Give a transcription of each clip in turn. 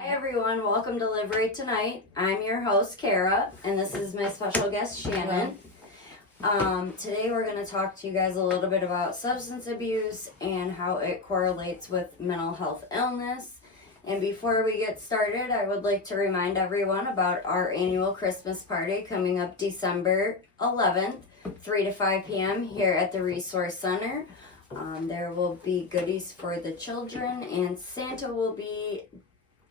Hi everyone, welcome to Live Rite Tonight. I'm your host Kara, and this is my special guest Shannon. Today we're going to talk to you guys a little bit about substance abuse and how it correlates with mental health illness. And before we get started, I would like to remind everyone about our annual Christmas party coming up December 11th, 3 to 5 p.m. here at the Resource Center. There will be goodies for the children, and Santa will be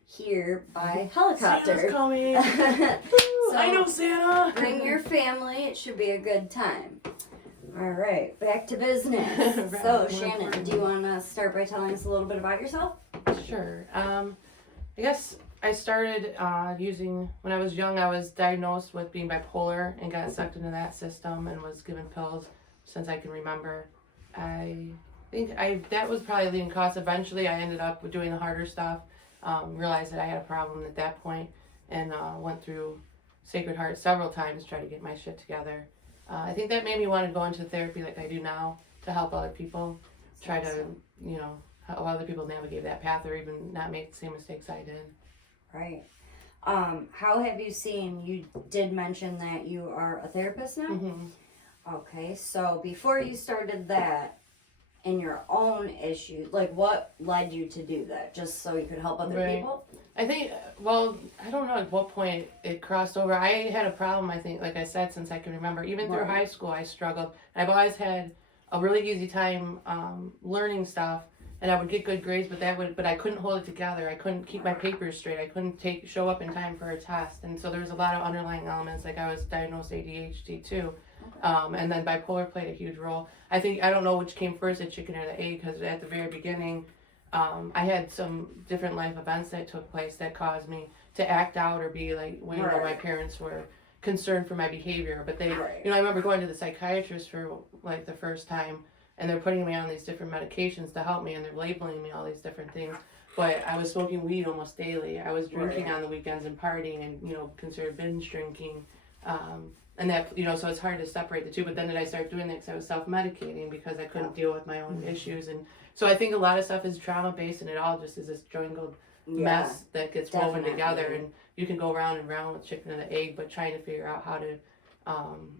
here by helicopter. Santa's coming. So I know Santa. bring your family. It should be a good time. All right, back to business. So, Shannon, do you want to start by telling us a little bit about yourself? Sure. I guess I started using, when I was young, I was diagnosed with being bipolar and got sucked into that system and was given pills since I can remember. I think that was probably the leading cause. Eventually, I ended up doing the harder stuff. Realized that I had a problem at that point, and went through Sacred Heart several times to try to get my shit together. I think that made me want to go into therapy like I do now to help other people, try to, help other people navigate that path or even not make the same mistakes I did. Right. How have you seen, you did mention that you are a therapist now? Mm-hmm. Okay, so before you started that, in your own issue, like what led you to do that? Just so you could help other people? I think, well, I don't know at what point it crossed over. I had a problem, I think, like I said, since I can remember. Even through high school, I struggled. I've always had a really easy time learning stuff, and I would get good grades, but I couldn't hold it together. I couldn't keep my papers straight. I couldn't show up in time for a test. And so there was a lot of underlying elements, like I was diagnosed ADHD too. And then bipolar played a huge role. I don't know which came first, the chicken or the egg, because at the very beginning, I had some different life events that took place that caused me to act out or be like, my parents were concerned for my behavior. But they, I remember going to the psychiatrist for like the first time, and they're putting me on these different medications to help me, and they're labeling me all these different things. But I was smoking weed almost daily. I was drinking on the weekends and partying and, considered binge drinking. And that, so it's hard to separate the two. But then I started doing that because I was self-medicating because I couldn't deal with my own issues. And so I think a lot of stuff is trauma-based, and it all just is this jangled mess that gets woven together. And you can go round and round with chicken and the egg, but trying to figure out how to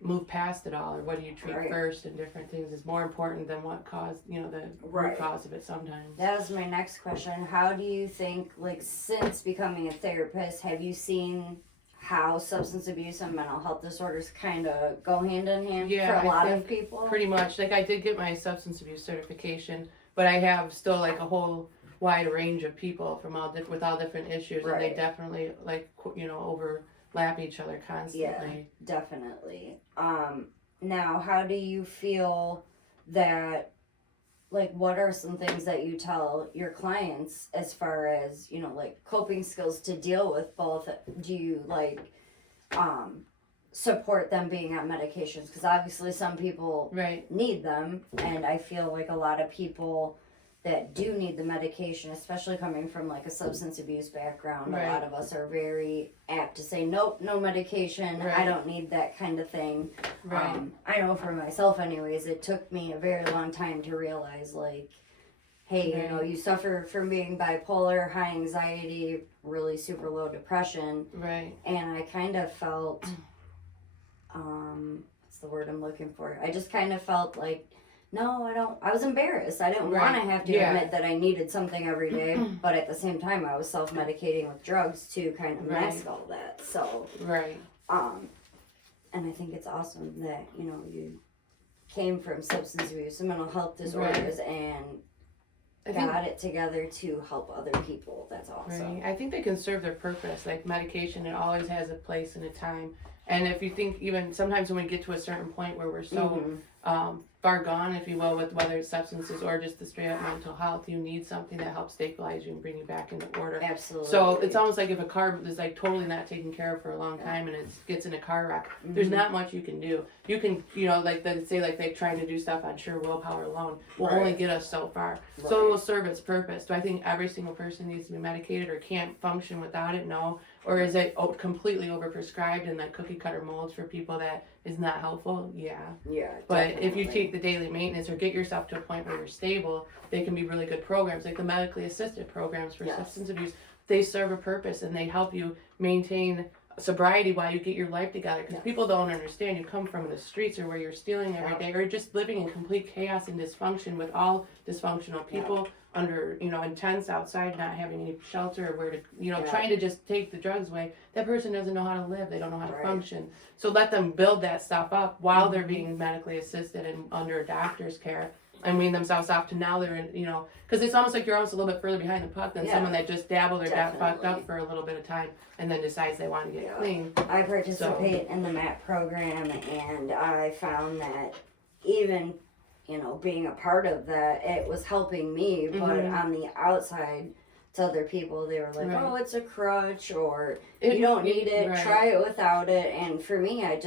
move past it all, or what do you treat first, and different things is more important than what caused, the root cause of it sometimes. That was my next question. How do you think, like, since becoming a therapist, have you seen how substance abuse and mental health disorders kind of go hand in hand for a lot of people? Pretty much. Like, I did get my substance abuse certification, but I have still like a whole wide range of people from with all different issues, and they definitely overlap each other constantly. Yeah, definitely. Now, how do you feel that, like, what are some things that you tell your clients as far as, like, coping skills to deal with both? Do you, like, support them being on medications? Because obviously some people need them, and I feel like a lot of people that do need the medication, especially coming from, like, a substance abuse background, a lot of us are very apt to say, nope, no medication, I don't need that kind of thing. I know for myself anyways, it took me a very long time to realize, like, hey, you suffer from being bipolar, high anxiety, really super low depression. And I kind of felt, what's the word I'm looking for? I just kind of felt like, no, I don't. I was embarrassed. I didn't want to have to admit that I needed something every day, but at the same time, I was self-medicating with drugs to kind of mask all that. So, and I think it's awesome that, you came from substance abuse and mental health disorders and got it together to help other people. That's awesome. I think they can serve their purpose. Like medication, it always has a place and a time. And if you think, even sometimes when we get to a certain point where we're so far gone, if you will, with whether it's substances or just the straight up mental health, you need something that helps stabilize you and bring you back into order. Absolutely. So it's almost like if a car is like totally not taken care of for a long time and it gets in a car wreck, there's not much you can do. You can, like they say, like they're trying to do stuff on sheer willpower alone will only get us so far. So it will serve its purpose. Do I think every single person needs to be medicated or can't function without it? No. Or is it completely overprescribed and like cookie cutter molds for people that is not helpful? Yeah. Yeah. But if you take the daily maintenance or get yourself to a point where you're stable, they can be really good programs, like the medically assisted programs for substance abuse. they serve a purpose and they help you maintain sobriety while you get your life together, because people don't understand. You come from the streets or where you're stealing every day, or just living in complete chaos and dysfunction with all dysfunctional people under, you know, in tents outside, not having any shelter or where to, you know, trying to just take the drugs away. That person doesn't know how to live. They don't know how to function. So let them build that stuff up while they're being medically assisted and under a doctor's care, and wean themselves off to now they're in, you know, because it's almost like you're almost a little bit further behind the puck than someone that just dabbled or got fucked up for a little bit of time and then decides they want to get clean. I participate in the MAP program, and I found that even, you know, being a part of that, it was helping me, but on the outside, to other people, they were like, oh, it's a crutch, or you don't need it, try it without it. And for me, I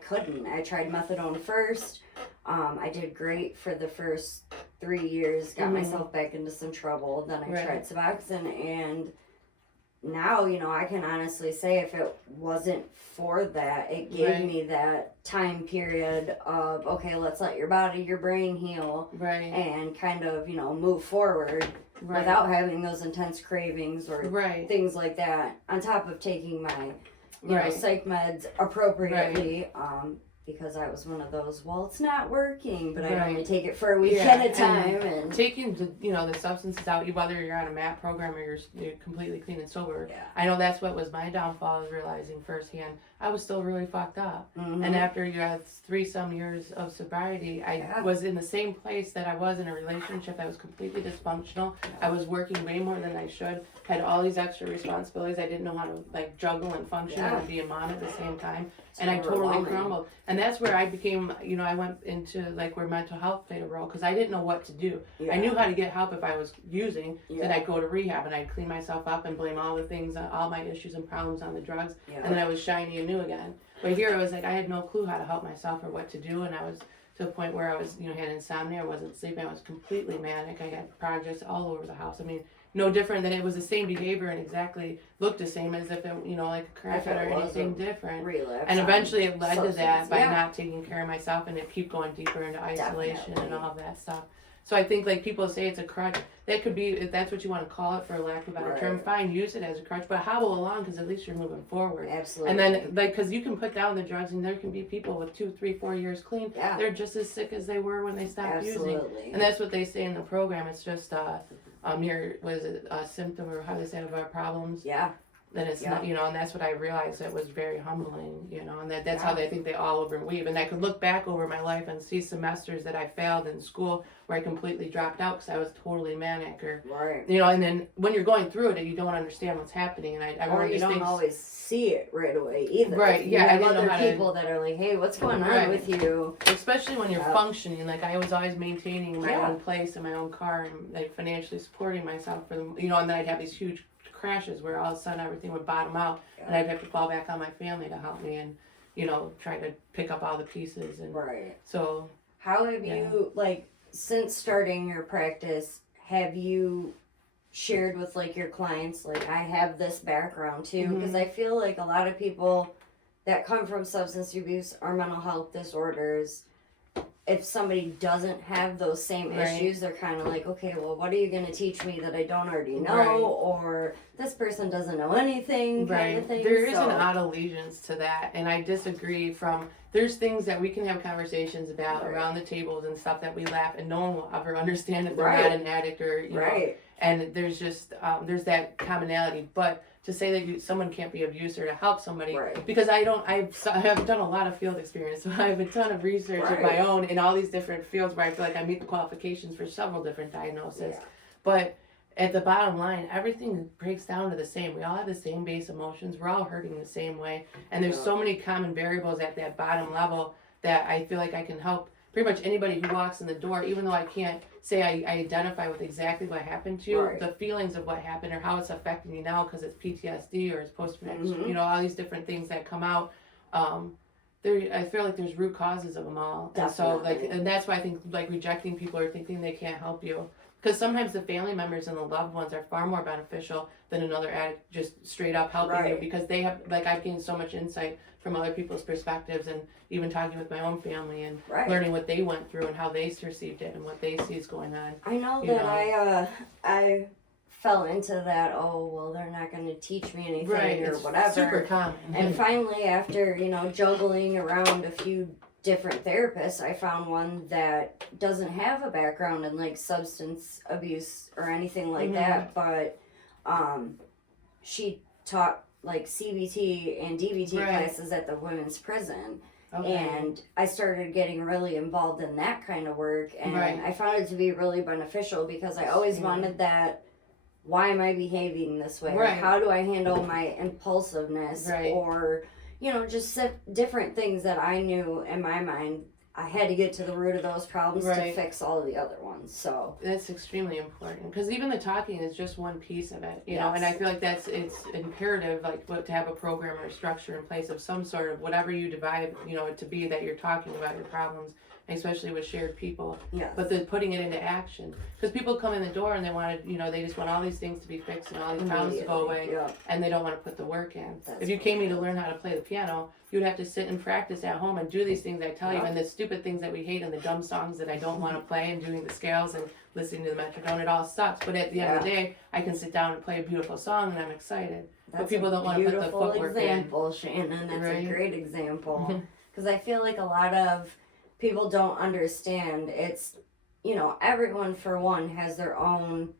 couldn't. I tried methadone first. I did great for the first 3 years, got myself back into some trouble. Then I tried Suboxone, and now, you know, I can honestly say if it wasn't for that, it gave me that time period of, okay, let's let your body, your brain heal, and kind of, you know, move forward without having those intense cravings or things like that, on top of taking my, you know, psych meds appropriately, because I was one of those, well, it's not working, but I only take it for a week at a time. And taking the, you know, the substances out, whether you're on a MAP program or you're completely clean and sober. I know that's what was my downfall, is realizing firsthand I was still really fucked up. And after you had 3-some years of sobriety, I was in the same place that I was in a relationship that was completely dysfunctional. I was working way more than I should, had all these extra responsibilities. I didn't know how to, like, juggle and function and be a mom at the same time. And I totally crumbled. And that's where I became, you know, I went into, like, where mental health played a role, because I didn't know what to do. I knew how to get help if I was using. Then I'd go to rehab and I'd clean myself up and blame all the things, all my issues and problems on the drugs. And then I was shiny and new again. But here I was like, I had no clue how to help myself or what to do. And I was to a point where I was, you know, had insomnia. I wasn't sleeping. I was completely manic. I had projects all over the house. I mean, no different than, it was the same behavior and exactly looked the same as if it, you know, like a crack or anything different. And eventually it led to that by not taking care of myself, and it keep going deeper into isolation and all of that stuff. So I think, like, people say it's a crutch. That could be, if that's what you want to call it, for lack of a better term, fine, use it as a crutch, but hobble along, because at least you're moving forward. And then, like, because you can put down the drugs, and there can be people with 2, 3, 4 years clean. They're just as sick as they were when they stopped using. And that's what they say in the program. It's just, was it a symptom, or how they say, of our problems? Then it's not, you know, and that's what I realized. It was very humbling, you know, and that's how they think they all overweave. And I could look back over my life and see semesters that I failed in school where I completely dropped out because I was totally manic, or, you know, and then when you're going through it, you don't understand what's happening. And I or you don't always see it right away either. I have other people that are like, hey, what's going on with you? Especially when you're functioning. Like, I was always maintaining my own place and my own car, and, like, financially supporting myself for them, you know, and then I'd have these huge crashes where all of a sudden everything would bottom out, and I'd have to fall back on my family to help me, and, you know, try to pick up all the pieces. And so how have you, like, since starting your practice, have you shared with, like, your clients, like, I have this background too? Because I feel like a lot of people that come from substance abuse or mental health disorders, if somebody doesn't have those same issues, they're kind of like, okay, well, what are you going to teach me that I don't already know? Or this person doesn't know anything, kind of thing. There is an odd allegiance to that, and I disagree. There's things that we can have conversations about around the tables and stuff that we laugh, and no one will ever understand if they're not an addict, or, you know, and there's just, there's that commonality. But to say that someone can't be of use or to help somebody, because I've done a lot of field experience, so I have a ton of research of my own in all these different fields where I feel like I meet the qualifications for several different diagnoses. But at the bottom line, everything breaks down to the same. We all have the same base emotions. We're all hurting the same way, and there's so many common variables at that bottom level that I feel like I can help pretty much anybody who walks in the door, even though I can't say I identify with exactly what happened to you, the feelings of what happened or how it's affecting you now, because it's PTSD or it's post-traumatic, you know, all these different things that come out. I feel like there's root causes of them all. And so, like, and that's why I think, like, rejecting people or thinking they can't help you. Because sometimes the family members and the loved ones are far more beneficial than another addict just straight up helping you, because they have, like, I've gained so much insight from other people's perspectives, and even talking with my own family and learning what they went through and how they perceived it and what they see is going on. I know that I fell into that, oh, well, they're not going to teach me anything Right, or it's whatever. super common. And finally, after, juggling around a few different therapists, I found one that doesn't have a background in, like, substance abuse or anything like that, but she taught, like, CBT and DBT classes at the women's prison. Okay. And I started getting really involved in that kind of work, and I found it to be really beneficial because I always wanted that, why am I behaving this way? Right. Or how do I handle my impulsiveness? Right. Or, just different things that I knew in my mind. I had to get to the root of those problems to fix all of the other ones. So that's extremely important because even the talking is just one piece of it, you know. And I feel like it's imperative, like, to have a program or a structure in place of some sort of whatever you divide, it to be that you're talking about your problems, especially with shared people. Yes. But then putting it into action, because people come in the door and they want to, they just want all these things to be fixed and all these problems to go away, and they don't want to put the work in. If you came in to learn how to play the piano, you'd have to sit and practice at home and do these things I tell you, and the stupid things that we hate and the dumb songs that I don't want to play and doing the scales and listening to the metronome, it all sucks. But at the end of the day, I can sit down and play a beautiful song and I'm excited. But people don't want to put the footwork in. Example, Shannon. That's a great example. Because I feel like a lot of people don't understand. It's, everyone for one has their own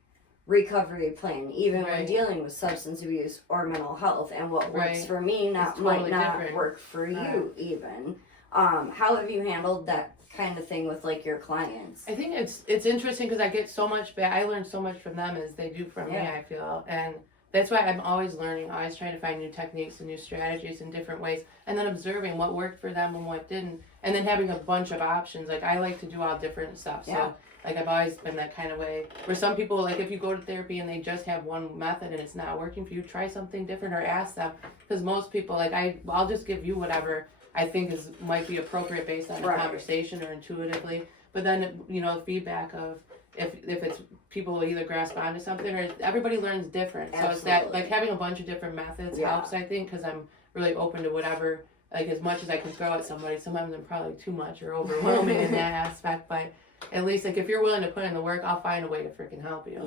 recovery plan, even when dealing with substance abuse or mental health, and what works for me might not work for you even. How have you handled that kind of thing with, like, your clients? I think it's interesting because I get so much back. I learn so much from them as they do from me, I feel. And that's why I'm always learning, always trying to find new techniques and new strategies in different ways, and then observing what worked for them and what didn't, and then having a bunch of options. Like, I like to do all different stuff. So like, I've always been that kind of way. Where some people, like, if you go to therapy and they just have one method and it's not working for you, try something different or ask them. Because most people, like, I'll just give you whatever I think might be appropriate based on the conversation or intuitively. But then, feedback of if it's people will either grasp onto something, or everybody learns different. Absolutely. So it's that, like, having a bunch of different methods helps, I think, because I'm really open to whatever, like, as much as I can throw at somebody. Sometimes I'm probably too much or overwhelming in that aspect, but at least, like, if you're willing to put in the work, I'll find a way to freaking help you.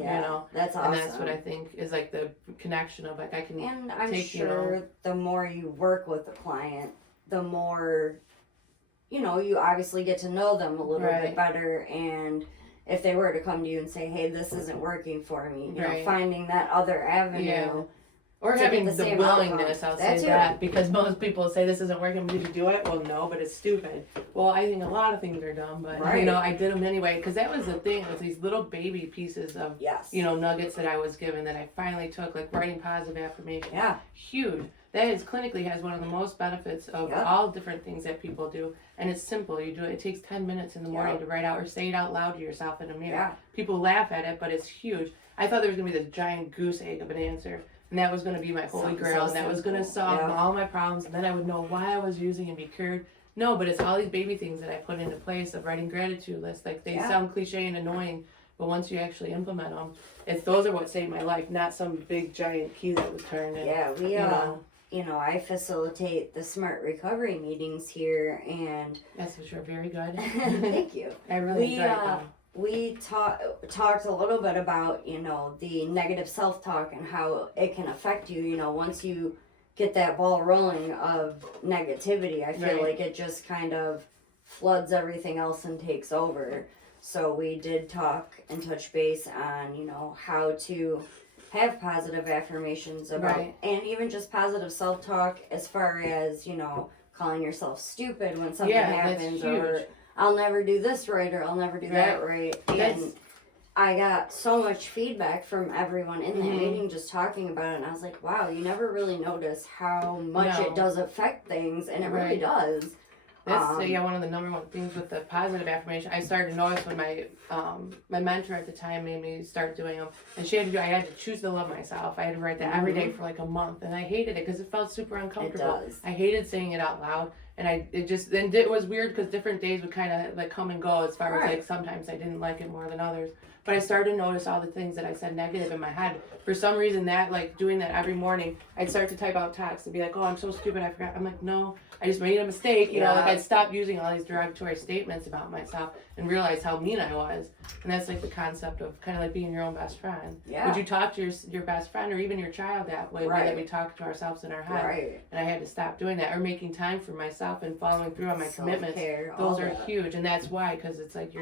That's awesome. And that's what I think is, like, the connection of, like, I can. And I'm sure the more you work with the client, the more, you obviously get to know them a little bit better. And if they were to come to you and say, hey, this isn't working for me, finding that other avenue. Yeah. Or having the willingness, I'll say that, because most people say this isn't working, did you do it? Well, no, but it's stupid. Well, I think a lot of things are dumb, but, I did them anyway, because that was the thing, was these little baby pieces of, nuggets that I was given that I finally took, like writing positive affirmation. Yeah. Huge. That clinically has one of the most benefits of all different things that people do, and it's simple. You do it. It takes 10 minutes in the morning to write out or say it out loud to yourself in a mirror. Yeah. People laugh at it, but it's huge. I thought there was going to be this giant goose egg of an answer. And that was going to be my holy grail, and that was going to solve all my problems, and then I would know why I was using and be cured. No, but it's all these baby things that I put into place of writing gratitude lists. Like, they sound cliche and annoying, but once you actually implement them, those are what saved my life, not some big giant key that was turned in. Yeah, I facilitate the Smart Recovery meetings here, and that's for sure very good. Thank you. I really enjoyed them. We talked a little bit about, the negative self-talk and how it can affect you, once you get that ball rolling of negativity. I feel like it just kind of floods everything else and takes over. So we did talk and touch base on, how to have positive affirmations about, and even just positive self-talk as far as, calling yourself stupid when something happens, or I'll never do this right, or I'll never do that right. And I got so much feedback from everyone in that meeting just talking about it, and I was like, wow, you never really notice how much it does affect things, and it really does. That's one of the number one things with the positive affirmation. I started to notice when my mentor at the time made me start doing them, and I had to choose to love myself. I had to write that every day for like a month, and I hated it because it felt super uncomfortable. It does. I hated saying it out loud. And it was weird because different days would kind of like come and go as far as like sometimes I didn't like it more than others. But I started to notice all the things that I said negative in my head. For some reason, that like doing that every morning, I'd start to type out text and be like, "Oh, I'm so stupid, I forgot." I'm like, "No, I just made a mistake." You know, like I'd stop using all these derogatory statements about myself and realize how mean I was. And that's like the concept of kind of like being your own best friend. Yeah. Would you talk to your best friend or even your child that way that we talk to ourselves in our head? Right. And I had to stop doing that, or making time for myself and following through on my commitments. Those are huge, and that's why, because it's like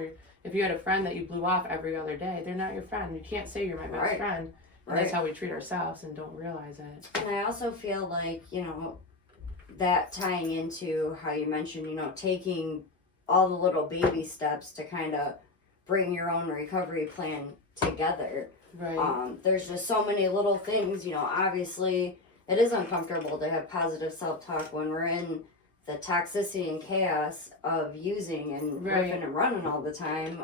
if you had a friend that you blew off every other day, they're not your friend. You can't say you're my best friend. And that's how we treat ourselves and don't realize it. And I also feel like, you know, that tying into how you mentioned, you know, taking all the little baby steps to kind of bring your own recovery plan together. Right. There's just so many little things, you know, obviously it is uncomfortable to have positive self-talk when we're in the toxicity and chaos of using and ripping and running all the time.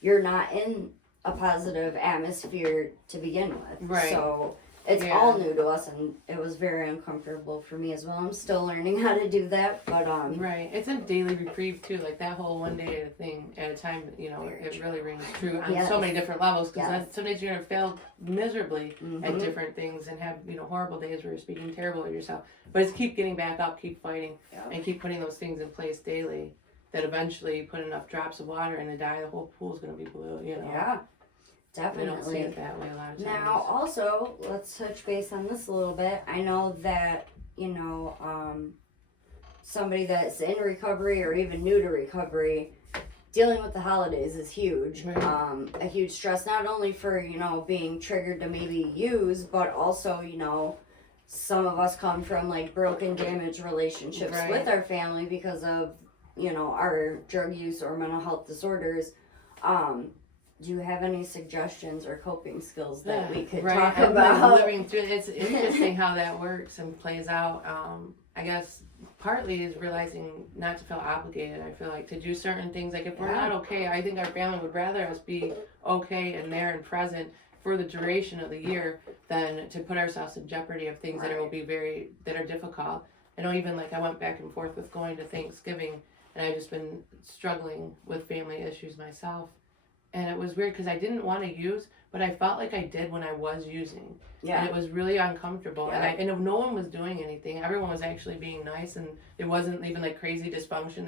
You're not in a positive atmosphere to begin with. Right. So it's all new to us, and it was very uncomfortable for me as well. I'm still learning how to do that, but right. It's a daily reprieve too, like that whole one day at a time, you know, it really rings true on so many different levels, because some days you're going to fail miserably at different things and have, you know, horrible days where you're speaking terrible of yourself, but it's keep getting back up, keep fighting, and keep putting those things in place daily, that eventually you put enough drops of water in the dye, the whole pool's going to be blue, you know. Yeah. Definitely. We don't see it that way a lot of times. Now, also, let's touch base on this a little bit. I know that, you know, somebody that's in recovery or even new to recovery, dealing with the holidays is huge. A huge stress, not only for, you know, being triggered to maybe use, but also, you know, some of us come from, like, broken, damaged relationships with our family because of, you know, our drug use or mental health disorders. Do you have any suggestions or coping skills that we could talk about? Living through it's interesting how that works and plays out. I guess partly is realizing not to feel obligated. I feel like to do certain things. Like if we're not okay, I think our family would rather us be okay and there and present for the duration of the year than to put ourselves in jeopardy of things that will be that are difficult. I know even like I went back and forth with going to Thanksgiving, and I've just been struggling with family issues myself. And it was weird because I didn't want to use, but I felt like I did when I was using. Yeah. And it was really uncomfortable. Yeah. And if no one was doing anything, everyone was actually being nice, and it wasn't even like crazy dysfunction.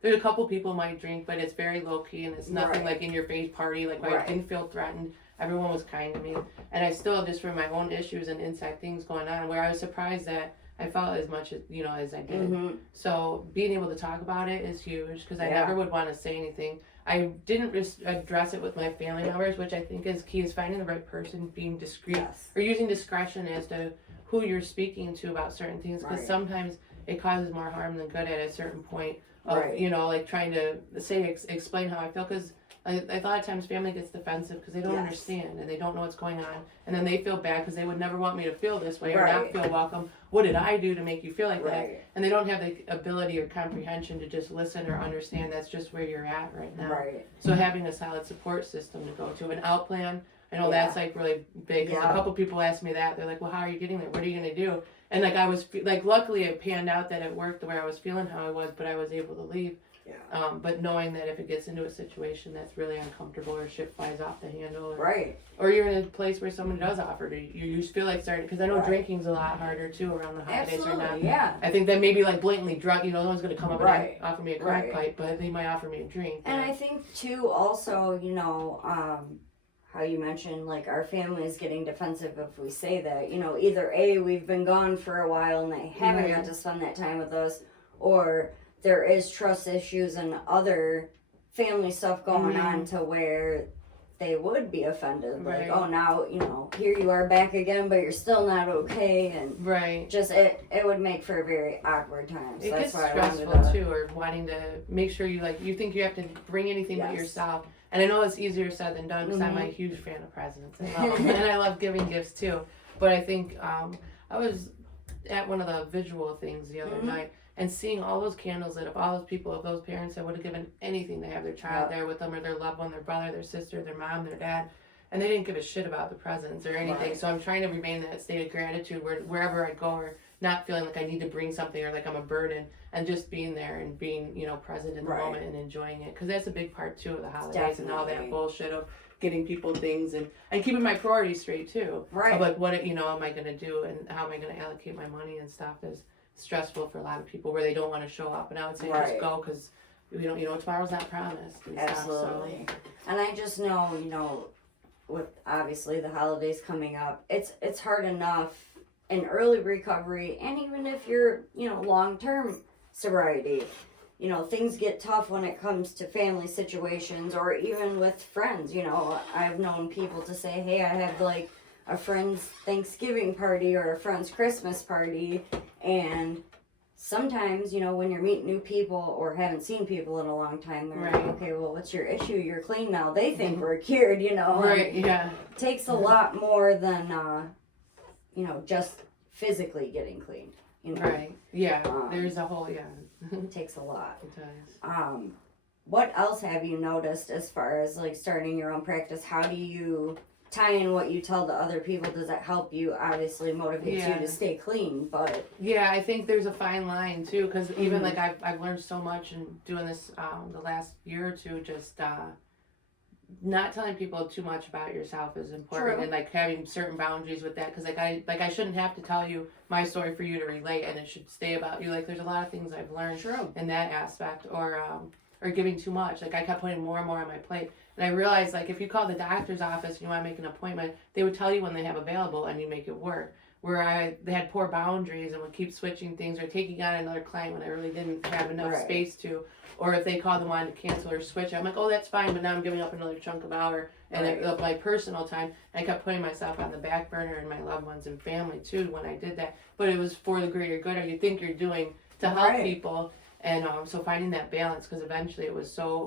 There's a couple people might drink, but it's very low key, and it's nothing like in your face party. Like I didn't feel threatened. Everyone was kind to me. And I still, just for my own issues and inside things going on, where I was surprised that I felt as much as, you know, as I did. So being able to talk about it is huge, because I never would want to say anything. I didn't address it with my family members, which I think is key, is finding the right person, being discreet, or using discretion as to who you're speaking to about certain things, because sometimes it causes more harm than good at a certain point of, you know, like trying to explain how I feel, because a lot of times family gets defensive because they don't understand and they don't know what's going on, and then they feel bad because they would never want me to feel this way or not feel welcome. What did I do to make you feel like that? And they don't have the ability or comprehension to just listen or understand that's just where you're at right now. So having a solid support system to go to, an out plan, I know that's like really big. A couple people asked me that. They're like, well, how are you getting there? What are you going to do? And like I was like, luckily it panned out that it worked the way I was feeling how I was, but I was able to leave. But knowing that if it gets into a situation that's really uncomfortable or shit flies off the handle, or you're in a place where someone does offer to you just feel like starting, because I know drinking's a lot harder too around the holidays or not. I think that maybe like blatantly drunk, you know, no one's going to come up and offer me a crack pipe, but they might offer me a drink. And I think too, also, you know, how you mentioned like our family is getting defensive if we say that, you know, either we've been gone for a while and they haven't got to spend that time with us, or there is trust issues and other family stuff going on to where they would be offended. Like, oh, now, you know, here you are back again, but you're still not okay. And just, it would make for a very awkward time. So it that's gets why stressful too, or wanting to make sure you think you have to bring anything but yourself. And I know it's easier said than done, because I'm a huge fan of presents. I love them. And I love giving gifts too. But I think I was at one of the visual things the other night, and seeing all those candles lit up, all those people, of those parents that would have given anything to have their child there with them, or their loved one, their brother, their sister, their mom, their dad, and they didn't give a shit about the presents or anything. So I'm trying to remain in that state of gratitude wherever I go, or not feeling like I need to bring something or like I'm a burden, and just being there and being, you know, present in the moment and enjoying it. Because that's a big part too of the holidays and all that bullshit of getting people things and keeping my priorities straight too. Right. Of like what, you know, am I going to do and how am I going to allocate my money and stuff is stressful for a lot of people where they don't want to show up. And I would say just go because we don't, you know, tomorrow's not promised. And Absolutely. Stuff, so. And I just know, you know, with obviously the holidays coming up, it's hard enough in early recovery, and even if you're, you know, long-term sobriety, you know, things get tough when it comes to family situations or even with friends. You know, I've known people to say, hey, I have like a friend's Thanksgiving party or a friend's Christmas party, and sometimes, you know, when you're meeting new people or haven't seen people in a long time, they're like, okay, well, what's your issue? You're clean now. They think we're cured, you know. Right, yeah. It takes a lot more than, you know, just physically getting clean. You know? Right, yeah. There's a whole, it takes a lot. It does. What else have you noticed as far as, like, starting your own practice? How do you tie in what you tell the other people? Does that help you? Obviously motivates you to stay clean, but yeah, I think there's a fine line too, because even like I've learned so much in doing this the last year or two, just not telling people too much about yourself is important. And like having certain boundaries with that, because I shouldn't have to tell you my story for you to relate, and it should stay about you. Like there's a lot of things I've learned in that aspect, or giving too much. Like I kept putting more and more on my plate. And I realized, like, if you call the doctor's office and you want to make an appointment, they would tell you when they have available and you make it work. Where they had poor boundaries and would keep switching things or taking on another client when I really didn't have enough space to. Or if they called and wanted to cancel or switch, I'm like, oh, that's fine, but now I'm giving up another chunk of hour of my personal time. And I kept putting myself on the back burner and my loved ones and family, too, when I did that. But it was for the greater good, or you think you're doing to help people. And so finding that balance, because eventually it was so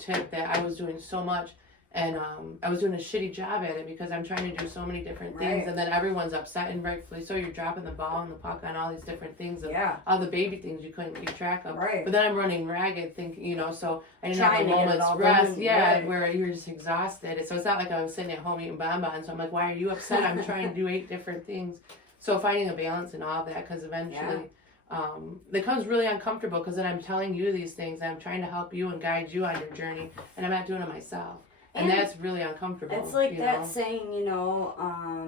tipped that I was doing so much, and I was doing a shitty job at it because I'm trying to do so many different things, and then everyone's upset, and rightfully so. You're dropping the ball and the puck on all these different things, all the baby things you couldn't keep track of. But then I'm running ragged, thinking, you know, so I didn't have a moment's rest. Where you're just exhausted. So it's not like I was sitting at home eating bonbons. So I'm like, why are you upset? I'm trying to do 8 different things. So finding a balance in all of that, because eventually. It becomes really uncomfortable because then I'm telling you these things and I'm trying to help you and guide you on your journey, and I'm not doing it myself. And that's really uncomfortable. It's like that saying, you know,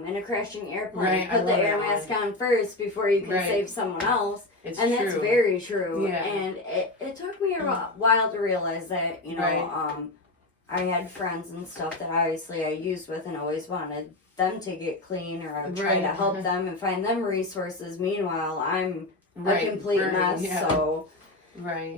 in a crashing airplane, put the air mask on first before you can save someone else. It's true. That's very true. Yeah. And it took me a while to realize that, you know, I had friends and stuff that obviously I used with and always wanted them to get clean, or I would try to help them and find them resources. Meanwhile, I'm a complete mess, so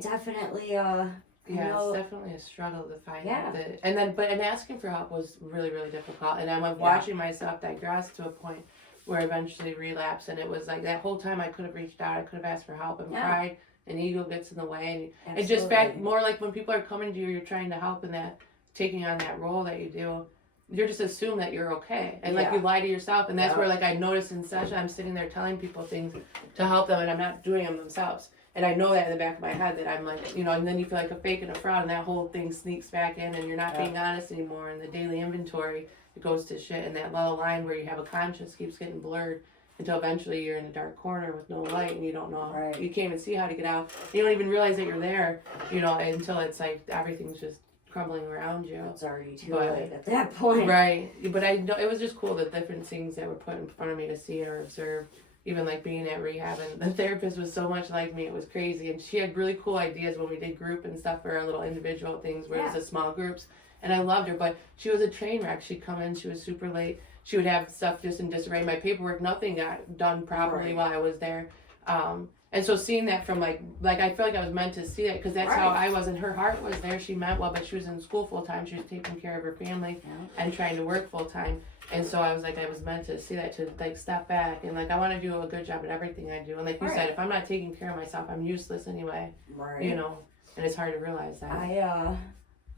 definitely it's definitely a struggle to find it. And asking for help was really, really difficult, and I'm watching myself digress to a point where I eventually relapse, and it was like that whole time I could have reached out, I could have asked for help, and pride and ego gets in the way, and it's just more like when people are coming to you, you're trying to help, and that taking on that role that you do, you're just assume that you're okay, and like you lie to yourself, and that's where like I notice in session I'm sitting there telling people things to help them, and I'm not doing them themselves, and I know that in the back of my head that I'm like, you know, and then you feel like a fake and a fraud, and that whole thing sneaks back in, and you're not being honest anymore, and the daily inventory, it goes to shit, and that little line where you have a conscience keeps getting blurred until eventually you're in a dark corner with no light, and you don't know, you can't even see how to get out, you don't even realize that you're there, you know, until it's like everything's just crumbling around you. It's already too late at that point. Right. But I know it was just cool, the different things that were put in front of me to see or observe. Even like being at rehab, and the therapist was so much like me, it was crazy. And she had really cool ideas when we did group and stuff for our little individual things where it was a small groups. And I loved her, but she was a train wreck. She'd come in, she was super late. She would have stuff just in disarray. My paperwork, nothing got done properly while I was there. And so seeing that from like I feel like I was meant to see that, because that's how I was, and her heart was there. She meant well, but she was in school full time. She was taking care of her family and trying to work full time. And so I was like, I was meant to see that, to like step back and like I want to do a good job at everything I do. And like you said, if I'm not taking care of myself, I'm useless anyway. You know, and it's hard to realize that.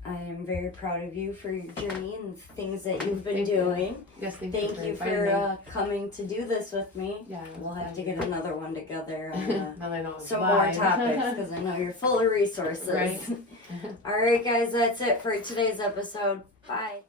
I am very proud of you for your journey and things that you've been doing. Yes, thank you for coming to do this with me. Yeah, we'll have to get another one together on some more topics, because I know you're full of resources. All right, guys, that's it for today's episode. Bye.